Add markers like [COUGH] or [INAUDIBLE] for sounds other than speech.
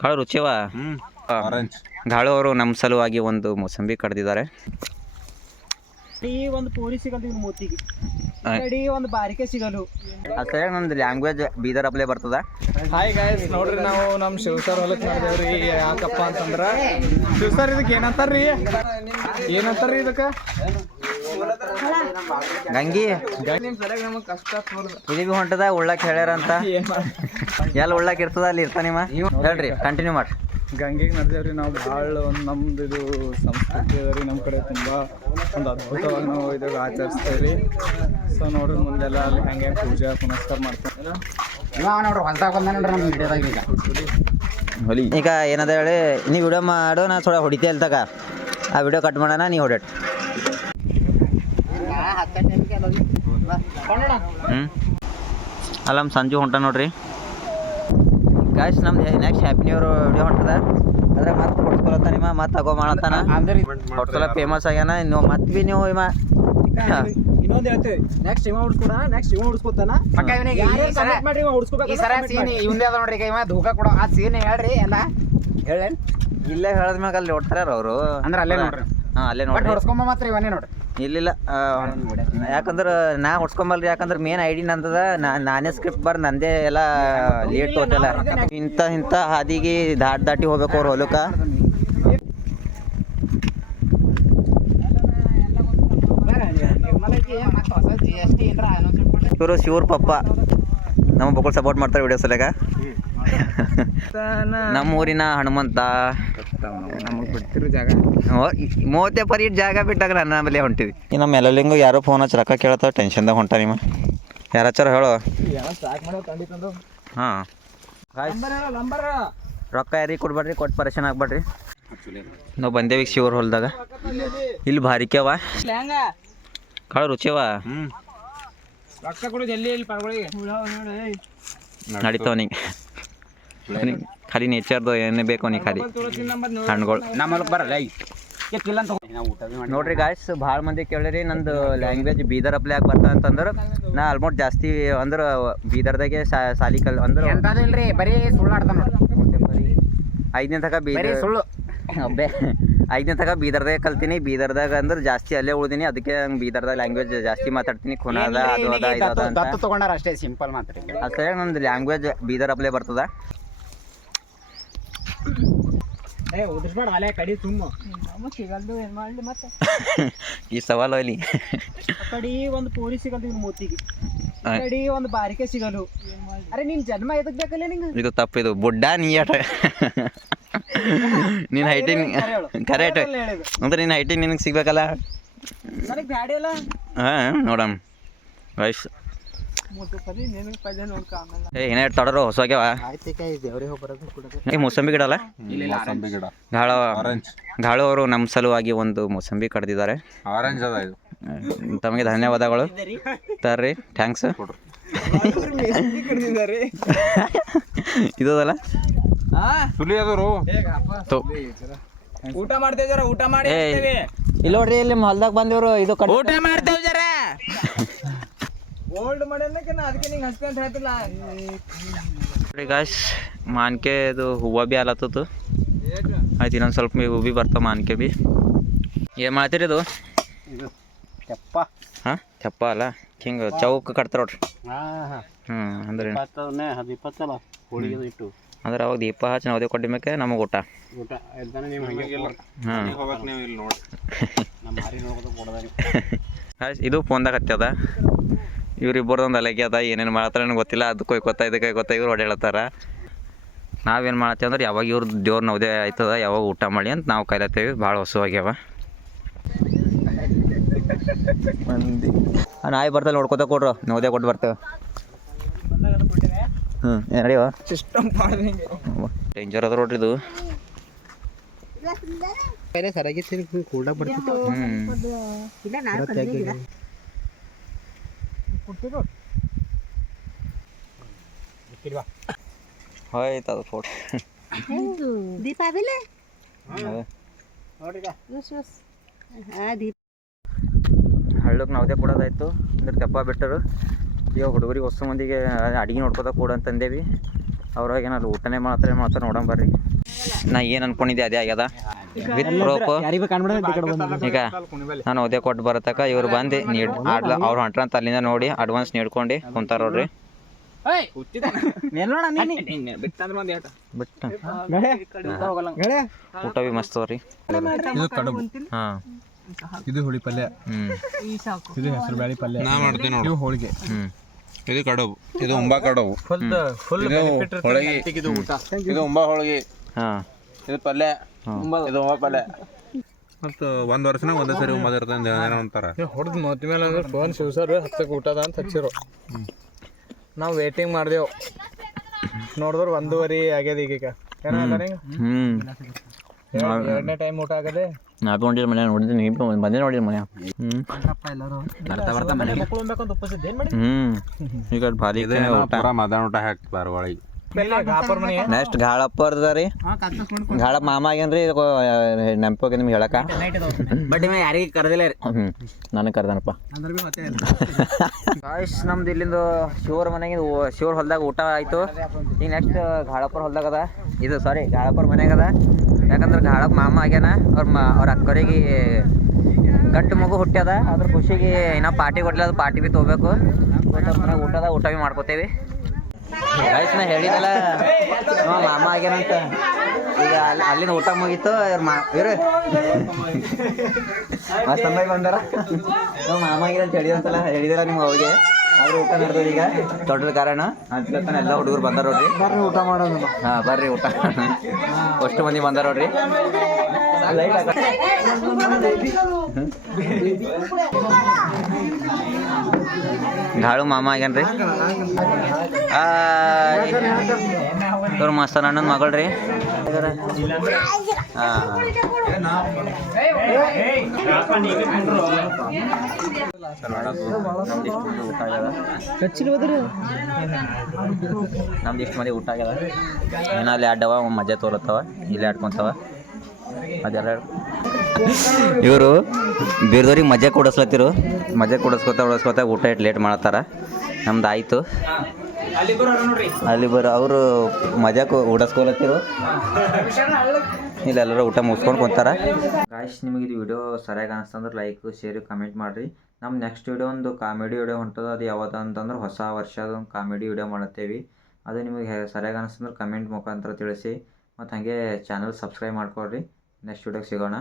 ಕಾಳು ರುಚಿವ ಗಾಳು ಅವರು ನಮ್ಮ ಸಲುವಾಗಿ ಒಂದು ಮೂಸಂಬಿ ಕಡ್ದಿದ್ದಾರೆ. ಒಂದು ಪೋರಿ ಸಿಗಲ್ದು ಇವ್ನ ಮೂತಿಗೆ. ಕಡಿ ಒಂದು ಬಾರಿಕೆ ಸಿಗಲು ಅಷ್ಟೇ ನಂದು ಲ್ಯಾಂಗ್ವೇಜ್ ಬೀದರ್ ಅಪ್ಲೇ ಬರ್ತದ. ಹಾಯ್ ಗಾಯ್ಸ್ ನೋಡ್ರಿ ನಾವು ನಮ್ಮ ಶಿವ ಸರ್ ಹೊಲಕ್ಕೆ ಮಾಡಿದೇವ್ರಿ ಯಾಕಪ್ಪ ಅಂತಂದ್ರ. ಶಿವ ಸರ್ ಇದಕ್ಕೆ ಏನಂತಾರ್ರಿ? ಏನಂತಾರ್ರಿ ಇದಕ್ಕೆ? ಗಂಗಿ. ಇದು ಬಿ ಹೊಂಟದ ಉಳ್ಳಾಕ್ ಹೇಳ್ಯಾರ ಅಂತ. ಎಲ್ಲ ಉಳ್ಳಾಕ್ ಇರ್ತದ ಅಲ್ಲಿ ಇರ್ತಾನಿಮ್ಮ ಹೇಳ್ರಿ ಕಂಟಿನ್ಯೂ ಮಾಡ್ರಿ. ಗಂಗೆಗೆ ನಡೆದೇವ್ರಿ ನಾವು ಭಾಳ ಒಂದು ನಮ್ದು ಇದು ಸಂಸ್ಕೃತಿ ಅದ ರೀ ನಮ್ಮ ಕಡೆ ತುಂಬ ಒಂದು ಅದ್ಭುತವಾಗಿ ನಾವು ಇದಾಗ ಆಚರಿಸ್ತೇವೆ ರೀ. ಸೊ ನೋಡ್ರಿ ಮುಂದೆಲ್ಲ ಅಲ್ಲಿ ಹಂಗೆ ಪೂಜೆ ಪುನಸ್ಕಾರ ಮಾಡ್ತೇವೆ ಈಗ. ಏನದ ಹೇಳಿ ನೀವು ವಿಡಿಯೋ ಮಾಡೋ ನಾ ಥೋಡ ಹೊಡಿತೆ ಅಲ್ತಾಗ ಆ ವಿಡಿಯೋ ಕಟ್ ಮಾಡೋಣ ನೀ ಹೊಡೆಟ್ ಹ್ಞೂ ಅಲ್ಲ ನಮ್ಮ ಸಂಜು ಹೊಂಟ ನೋಡ್ರಿ. ಗಾಯ್ಸ್ ನಮ್ದು next happy new year video ಹೊಂಟದ. ಅದ್ರ ಮತ್ತೆ ಹೊಡ್ಕೊಳತ್ತ ನಿಮ್ಮ ಮತ್ತೆ ತಗೋ ಮಾಡತ್ತಾನ ಹೊಡ್ಕೊಳ ಫೇಮಸ್ ಆಗ್ಯಾನ ಇನ್ನು ಮತ್ತೆ ಬಿ ನೀವು ಇವ. ಇನ್ನೊಂದು ಹೇಳ್ತೀವಿ. ನೆಕ್ಸ್ಟ್ ಇವ ಹುಡ್ಸ್ಕೊಡ ನೆಕ್ಸ್ಟ್ ಇವ ಹುಡ್ಸ್ಕೊತಾನ. ಪಕ್ಕ ಇವನಿಗೆ ಮಾಡ್ರಿ ಇವ ಹುಡ್ಸ್ಕೊಬೇಕು ಈ ಸರ ಸೀನ್ ಇವಂದೇ ಅದ ನೋಡ್ರಿ ಈಗ ಇವ ಧೂಕ ಕೊಡೋ ಆ ಸೀನ್ ಹೇಳ್ರಿ ಎಲ್ಲ. ಹೇಳೇನ್ ಇಲ್ಲೇ ಹೇಳದ ಮ್ಯಾಗ ಅಲ್ಲಿ ಹೊಡ್ತಾರ ಅವರು? ಅಂದ್ರೆ ಅಲ್ಲೇ ನೋಡ್ರಿ. ಹಾಂ ಅಲ್ಲೇ ನೋಡಿ ನೋಡ್ರಿ. ಹೊಡ್ಸ್ಕೊಂಬ ಮಾತ್ರ ಇವನೇ ನೋಡ್ರಿ. ಇಲ್ಲಿಲ್ಲ. ಯಾಕಂದ್ರೆ ನಾ ಹೊಡ್ಸ್ಕೊಂಬಲ್ರಿ ಯಾಕಂದ್ರೆ ಮೇನ್ ಐಡಿ ನಂದದ. ನಾ- ನಾನೇ ಸ್ಕ್ರಿಪ್ಟ್ ಬರ್ ನಂದೇ ಎಲ್ಲ ಲೇಟ್ ಹೋಟೆಲ್ಲ ಇಂಥ ಇಂಥ ಹಾದಿಗೆ ದಾಟ್ ದಾಟಿ ಹೋಗ್ಬೇಕು ಅವ್ರು ಹೊಲಕ್ಕೆ. ಇವರು ಶಿವ್ರ ಪಪ್ಪ. ನಮ್ಮ ಬಕ್ಕಳು ಸಪೋರ್ಟ್ ಮಾಡ್ತಾರೆ ವಿಡಿಯೋ ಸಲಗ ನಮ್ಮ ಊರಿನ ಹನುಮಂತ. ನಮಗೆ ಬಿಡ್ತಿರೋ ಜಾಗ. ಮೂವತ್ತೆ ಪರಿ ಜಾಗ ಬಿಟ್ಟಾಗ ನನ್ನ ಮೇಲೆ ಹೊಂಟಿವಿ. ಈ ನಮ್ಮ ಎಲ್ಲಲಿಂಗು ಯಾರೋ ಫೋನ್ ಹಚ್ಚಿ ರೊಕ್ಕ ಕೇಳತ್ತ ಟೆನ್ಷನ್ದಾಗ ಹೊಂಟ ನಿಮ್ಮ ಹೇಳು. ಸ್ಟಾರ್ಟ್ ಮಾಡೋ ಕಂಡಿತ್ತಂದು ಹಾಂ. ನಂಬರ್ ರೊಕ್ಕ ಯಾರಿಗೆ ಕೊಡ್ಬೇಡ್ರಿ ಕೊಟ್ಟು ಪರೇಷನ್ ಆಗ್ಬೇಡ್ರಿ. ನಾವು ಬಂದೇವಿ ಶಿವರ್ ಹೊಲ್ದಾಗ. ಇಲ್ಲಿ ಭಾರಿಕೆವ ಹ್ಯಾಂಗ ಕಳ ಪರ್ಗಳಿಗೆ? ನಡೀತಾವ ಅವನಿಗೆ ಖಾಲಿ ನೇಚರ್ದು ಏನೇ ಬೇಕು ನೀ ಖಾಲಿ. ಹಣ್ಣುಗಳು. ನಮ್ಮಲ್ಲಿ ಬರಲ್ಲ ನೋಡ್ರಿ ಗಾಯ್ಸ್ ಭಾಳ ಮಂದಿ ಕೇಳಿರಿ ನಂದು ಲ್ಯಾಂಗ್ವೇಜ್ ಬೀದರ್ ಅಪ್ಲೈ ಆಗಿ ಬರ್ತಾ ಅಂತಂದ್ರೆ. ನಾ ಆಲ್ಮೋಸ್ಟ್ ಜಾಸ್ತಿ ಅಂದ್ರೆ ಬೀದರ್ದಾಗೆ ಸಾಲಿ ಕಲ್ ಅಂದ್ರೆ. ಬರೀ ಐದನೇ ತನಕ ಬರೀ ಬೀದರ್ ಸುಳ್ಳು. ಅಬ್ಬೆ. ಐದನೇ ತನಕ ಬೀದರ್ದಾಗ ಕಲ್ತೀನಿ ಬೀದರ್ದಾಗ ಅಂದ್ರೆ ಜಾಸ್ತಿ ಅಲ್ಲೇ ಉಳಿದೀನಿ ಅದಕ್ಕೆ ನಂಗೆ ಬೀದರ್ದಾಗ ಲ್ಯಾಂಗ್ವೇಜ್ ಜಾಸ್ತಿ ಮಾತಾಡ್ತೀನಿ ಖುನಾದ ಅದು ಅದ ಇದು ಅದ ಅಂತ. ಅಷ್ಟೇ ಸಿಂಪಲ್ ಮಾತ್ರ. ಅಷ್ಟೇ ನಂದು ಲ್ಯಾಂಗ್ವೇಜ್ ಬೀದರ್ ಅಪ್ಲೈ ಬರ್ತದ ಏ ಉದ್ರಿಸ್ಬೇಡ ಅಲೆ ಕಡಿ ತುಂಬ ಸಿಗಲ್ದು ಏನ್ ಮಾಡ್ಲಿ ಮತ್ತೆ ಈ ಸವಾಲು ಅಲ್ಲಿ. ಕಡಿ ಒಂದು ಪೋರಿ ಸಿಗಲ್ದು ಇವ್ನ ಮೂತಿಗೆ. ಕಡಿ ಒಂದು ಬಾರಿಕೆ ಸಿಗಲು ಅರೆ ನಿನ್ ಜನ್ಮ ಎದಕ್ ಬೇಕಲ್ಲ ನಿಂಗೆ? ಇದು ತಪ್ಪಿದು ಬುಡ್ಡ ನೀ ಅಟ ನಿನ್ನ ಹೈಟಿಂಗ್ ಕರೆಕ್ಟ್ ಅಂದ್ರೆ ನಿನ್ನ ಹೈಟಿಂಗ್ ನಿನಗೆ ಸಿಗ್ಬೇಕಲ್ಲ? ನನಗೆ ಬ್ಯಾಡಿ ಅಲ್ಲ ಹಾಂ ನೋಡಮ್. ವಯಸ್ಸು ಏನೇ ಹೊಸಗ್ಯಾವ ಏ ಮೂಸಂಬಿ ಗಿಡ ಅಲ್ಲ? ಗಿಡ. ಗಾಳ ಆರೆಂಜ್ ಗಾಳು ಅವರು ನಮ್ಮ ಸಲುವಾಗಿ ಒಂದು ಮೂಸಂಬಿ ಕಡ್ದಿದ್ದಾರೆ. ಆರೆಂಜ್ ಅದ ಇದು. ತಮಗೆ ಧನ್ಯವಾದಗಳು. ತರ್ರಿ ಥ್ಯಾಂಕ್ಸ್ ಇದಲ್ಲ ಸುಲಿ ಊಟ ಮಾಡ್ತೇವೆ ಜರ ಊಟ ಮಾಡಿ ಇಲ್ಲ ಇಲ್ಲಿ ನೋಡ್ರಿ ಇಲ್ಲಿ ಹೊಲ್ದಾಗ ಬಂದಿವ್ರು. ಇದು ಕಡ್ ಊಟ ಮಾಡ್ತೇವ್ ಜರ [LAUGHS] ಓಲ್ಡ್ ಮಾಡ್ಯಾನಕ್ಕೆ ನಾ ಅದಕ್ಕೆ ನಿಂಗೆ ಹಸ್ತೆ ಹೇಳ್ತಿಲ್ಲ. ನೋಡಿ ಗಾಯ್ಸ್ ಮಾನ್ಕೆ ಇದು ಹೂವು ಬಿ ಆಲತ್ತದು. ಆಯ್ತು ಇನ್ನೊಂದು ಸ್ವಲ್ಪ ಹೂ ಬಿ ಬರ್ತಾವ ಮಾನ್ಕೆ ಬಿ. ಏನು ಮಾಡ್ತೀರಿ ಇದು? ತೆಪ್ಪ. ಹಾಂ ತೆಪ್ಪ ಅಲ್ಲ? ಹಿಂಗೆ ಚೌಕ ಕಟ್ತಾರ ನೋಡ್ರಿ. ಹ್ಞೂ ಅಂದ್ರೆ ಅದು ಇಟ್ಟು. ಅಂದ್ರೆ ಅವಾಗ ದೀಪ ಹಚ್ಚಿ ನವದೇ ಕೊಟ್ಟ ಮೇಲೆ ನಮಗೆ ಊಟ. ನೀವು ಹಾಂ. ನೀವು ಇಲ್ಲಿ ನೋಡಿ. [LAUGHS] ನಮ್ಮ ಮಾರಿ ನೋಡೋದು ಕೊಡೋದಾರಿ ಗಾಯ್ಸ್ ಇದು ಫೋನ್ದಾಗ ಹತ್ಯದ? ಇವ್ರಿಬ್ಬರದೊಂದು ಅಲಗಿ ಅದ ಏನೇನು ಮಾಡತ್ತಾರ ನನಗೆ ಗೊತ್ತಿಲ್ಲ. ಅದು ಕೊಯ್ಕೊತಾ ಇದಕ್ಕೆ ಕೊಯ್ಕೊತಾ ಇವ್ರು ಹೊಡೆಯಲತ್ತಾರ ನಾವೇನು ಮಾಡ್ತೀವಿ ಅಂದ್ರೆ ಯಾವಾಗ ಇವ್ರ ದೇವ್ರ ನವದೇ ಆಯ್ತದ ಯಾವಾಗ ಊಟ ಮಾಡಿ ಅಂತ ನಾವು ಕೈಲತ್ತೇವೆ ಭಾಳ ಹೊಸವಾಗ್ಯಾವ ಮಂದಿ. ಆ ನಾಯಿ ಬರ್ತಲ್ಲ ನೋಡ್ಕೊತ ಕೊಡ್ರು. ನವದೇ ಕೊಟ್ಟು ಬರ್ತೇವೆ. ಹ್ಞೂ ನಡೆಯುವ ಸಿಸ್ಟಮ್ ಡೇಂಜರ್ ಅದ ನೋಡ್ರಿ ಇದು. ಬೇರೆ ಸರಿಯಾಗಿ ಕೂಡ ಬರ್ತಿತ್ತು. ಹ್ಞೂ ಹೋಯ್ತು ಅದು ಫೋಟೋ ದೀಪಾವಳಿ ದೀಪ ಹಳ್ಳಕ್ಕೆ ನಾವದೇ ಕೊಡೋದಾಯ್ತು. ಅಂದ್ರೆ ತೆಪ್ಪ ಬಿಟ್ಟರು. ಈಗ ಹುಡುಗರಿಗೆ ಹೊಸ ಮಂದಿಗೆ ಅಡಿಗೆ ನೋಡ್ಕೋತ ಕೂಡ ಅಂತಂದೇವಿ ಅವ್ರಾಗ ಏನಾದ್ರು ಊಟನೇ ಮಾಡ್ತಾರೆ ಮಾಡ್ತಾರೆ ನೋಡೋಣ ಬರ್ರಿ. ನಾ ಏನು ಅನ್ಕೊಂಡಿದ್ದೆ ಅದೇ ಆಗ್ಯದ. ವಿತ್ ಕಡೆ ಈಗ ನಾನು ಓದೇ ಕೊಟ್ಟು ಬರತಕ್ಕ ಇವ್ರು ಬಂದು ನೀಡ್ ಆಡ್ಲ ಅವ್ರು ಹೊಂಟ್ರಂತ ಅಲ್ಲಿಂದ ನೋಡಿ ಅಡ್ವಾನ್ಸ್ ನೀಡ್ಕೊಂಡು ಕುಂತಾರ ನೋಡ್ರಿ ಊಟ ಬಿ ಮಸ್ತ್ ಅವ್ರಿ ಹಾಂ. ಇದು ಹುಳಿ ಪಲ್ಯ. ಹ್ಞೂ ಇದು ಹೆಸರು ಬ್ಯಾಳಿ ಪಲ್ಯ. ನಾ ಮಾಡ್ತೀನಿ ನೋಡಿ. ಇವು ಹೋಳಿಗೆ. ಇದು ಕಡುಬು. ಇದು ಉಂಬಾ ಕಡುಬು. ಫುಲ್ ಫುಲ್ ಬೆನಿಫಿಟ್ ಹೋಳಿಗೆ. ಇದು ಊಟ. ಇದು ಉಂಬಾ ಹೋಳಿಗೆ. ಹಾ. ಇದು ಪಲ್ಯ. ಇದು ಮತ್ತು ಒಂದು ವರ್ಷನ ಒಂದೇ ಸರಿ ಉಮ್ಮದ ಇರ್ತದೆ ಏನೋ ಅಂತಾರೆ. ಹೊಡೆದು ಮತ್ತ ಮೇಲೆ ಅಂದ್ರೆ ಫೋನ್ ಶಿವಸರ್ ಹತ್ತಕ್ಕೆ ಊಟದ ಅಂತ ಹಚ್ಚಿರು. ನಾವು ವೇಟಿಂಗ್ ಮಾಡ್ದೇವು. ನೋಡಿದ್ರೆ ಒಂದೂವರೆ ಆಗ್ಯದ ಈಗೀಗ. ಎರಡನೇ ಟೈಮ್ ಊಟ ಆಗದೆ? ನಾ ಬಿ ಹೊಂಟಿಲ್ಲ ಮನೆ ನೋಡಿದ್ದೀನಿ ನೀವು ಬಿ ಬಂದೇ ನೋಡಿರಿ ಮನೆ. ಹ್ಞೂ ಈಗ ಭಾರಿ ಊಟ. ಪೂರ ಮಧ್ಯಾಹ್ನ ಊಟ ಹಾಕ್ತಾರ ಒಳಗೆ ನೆಕ್ಸ್ಟ್ ಗಾಳಪ್ಪ ರೀ ಗಾಳಪ್ಪ ಮಾಮ ಆಗ್ಯಾನ್ರಿ ನೆನಪೋಗಿ ನಿಮ್ಗೆ ಹೇಳಕ್ಕ. ಬಟ್ ಇವ ಯಾರಿಗೆ ಕರೆದಿಲ್ಲ ರೀ. ಹ್ಞೂ ನನಗೆ ಕರ್ದಾನಪ್ಪ. ಗಾಯ್ಸ್ ನಮ್ದು ಇಲ್ಲಿಂದ ಶಿವರ ಮನೆಗೆ ಶಿವರ್ ಹೊಲ್ದಾಗ ಊಟ ಆಯಿತು. ಈಗ ನೆಕ್ಸ್ಟ್ ಗಾಳಪ್ಪರ ಹೊಲ್ದಾಗ ಅದ. ಇದು ಸಾರಿ ಗಾಳಪ್ಪರ ಮನ್ಯಾಗ ಅದ. ಯಾಕಂದ್ರೆ ಗಾಳಪ್ಪ ಮಾಮ ಆಗ್ಯಾನ ಅವ್ರ ಮ ಅವ್ರ ಅಕ್ಕರಿಗೆ ಗಂಟು ಮಗು ಹುಟ್ಟ್ಯದ. ಅದ್ರ ಖುಷಿಗೆ ಇನ್ನೂ ಪಾರ್ಟಿ ಕೊಡ್ಲಿಲ್ಲ ಅದು ಪಾರ್ಟಿ ಬಿ ತೊಗೋಬೇಕು. ಮನೆಗೆ ಊಟದ ಊಟ ಭೀ ಮಾಡ್ಕೋತೇವಿ. ಗಾಯ್ಸ್ ನಾ ಹೇಳಿದಲ್ಲ. ನಮ್ಮ ಮಾಮ ಆಗ್ಯಾನಂತ ಈಗ ಅಲ್ಲಿ ಅಲ್ಲಿನ ಊಟ ಮುಗೀತು ಇವ್ರ ಮಾ ಇವ್ರ. ಮಸ್ತ್ ಬಂದಾರ. ನಮ್ಮ ಮಾಮ ಆಗಿರಂತ ಹೇಳಿದಂತಲ್ಲ ಹೇಳಿದಿಲ್ಲ ನಿಮ್ಗೆ ಅವ್ರಿಗೆ. ಅವ್ರು ಊಟ ನಡೆದದ ಈಗ. ದೊಡ್ಡ ಕಾರಣ. ಅಂತ ಎಲ್ಲ ಹುಡುಗರು ಬಂದಾರ ನೋಡ್ರಿ. ಬರ್ರಿ ಊಟ ಮಾಡೋದು. ಹಾಂ ಬರ್ರಿ ಊಟ. ಅಷ್ಟು ಮಂದಿ ಬಂದಾರ ನೋಡ್ರಿ. ಲೈಟ್ ಹಾಕ. ಗಾಳು ಮಾಮ ಆಗ್ಯಾನ್ರಿ. ಇವ್ರು ಮಸ್ತ ಅಣ್ಣನ ಮಗಳ್ರಿ ನಮ್ದು ಇಷ್ಟು ಮಂದಿ ಊಟ ಆಗ್ಯದ ನಮ್ದು ಇಷ್ಟು ಮಂದಿ ಊಟ ಆಗ್ಯದ ಏನೋ ಅಲ್ಲಿ ಅಡ್ಡವ ಮಜಾ ತೋಲತ್ತವ, ಇಲ್ಲಿ ಆಡ್ಕೊಂತವ. ಅದೆಲ್ಲ ಇವರು ಬೇರೆದವ್ರಿಗೆ ಮಜಾ ಕೊಡಿಸ್ಲತ್ತಿರು. ಮಜಾ ಕೊಡಿಸ್ಕೊತ ಕೊಡಿಸ್ಕೊತ ಊಟ ಇಟ್ಟು ಲೇಟ್ ಮಾಡತ್ತಾರ ನಮ್ದು ಆಯಿತು. ಅಲ್ಲಿ ಬರೋ ಅವರು ಮಜಾ ಓಡಿಸ್ಕೊಳತ್ತಿರು ಇಲ್ಲ ಎಲ್ಲರೂ ಊಟ ಮುಗಿಸ್ಕೊಂಡು ಕುಂತಾರ. ಗಾಯ್ಸ್ ನಿಮಗೆ ಇದು ವಿಡಿಯೋ ಸರಿಯಾಗಿ ಅನಿಸ್ತಂದ್ರೆ ಲೈಕ್ ಶೇರ್ ಕಮೆಂಟ್ ಮಾಡಿರಿ. ನಮ್ಮ ನೆಕ್ಸ್ಟ್ ವಿಡಿಯೋ ಒಂದು ಕಾಮಿಡಿ ವಿಡಿಯೋ ಹೊಂಟದ. ಅದು ಯಾವುದು ಅಂತಂದ್ರೆ ಹೊಸ ವರ್ಷದ ಒಂದು ಕಾಮಿಡಿ ವಿಡಿಯೋ ಮಾಡುತ್ತೇವೆ. ಅದು ನಿಮಗೆ ಸರಿಯಾಗಿ ಅನಿಸ್ತಂದ್ರೆ ಕಮೆಂಟ್ ಮುಖಾಂತರ ತಿಳಿಸಿ. ಮತ್ತು ಹಾಗೆ ಚಾನಲ್ ಸಬ್ಸ್ಕ್ರೈಬ್ ಮಾಡ್ಕೊಳ್ರಿ. ನೆಕ್ಸ್ಟ್ ವಿಡಿಯೋಗೆ ಸಿಗೋಣ.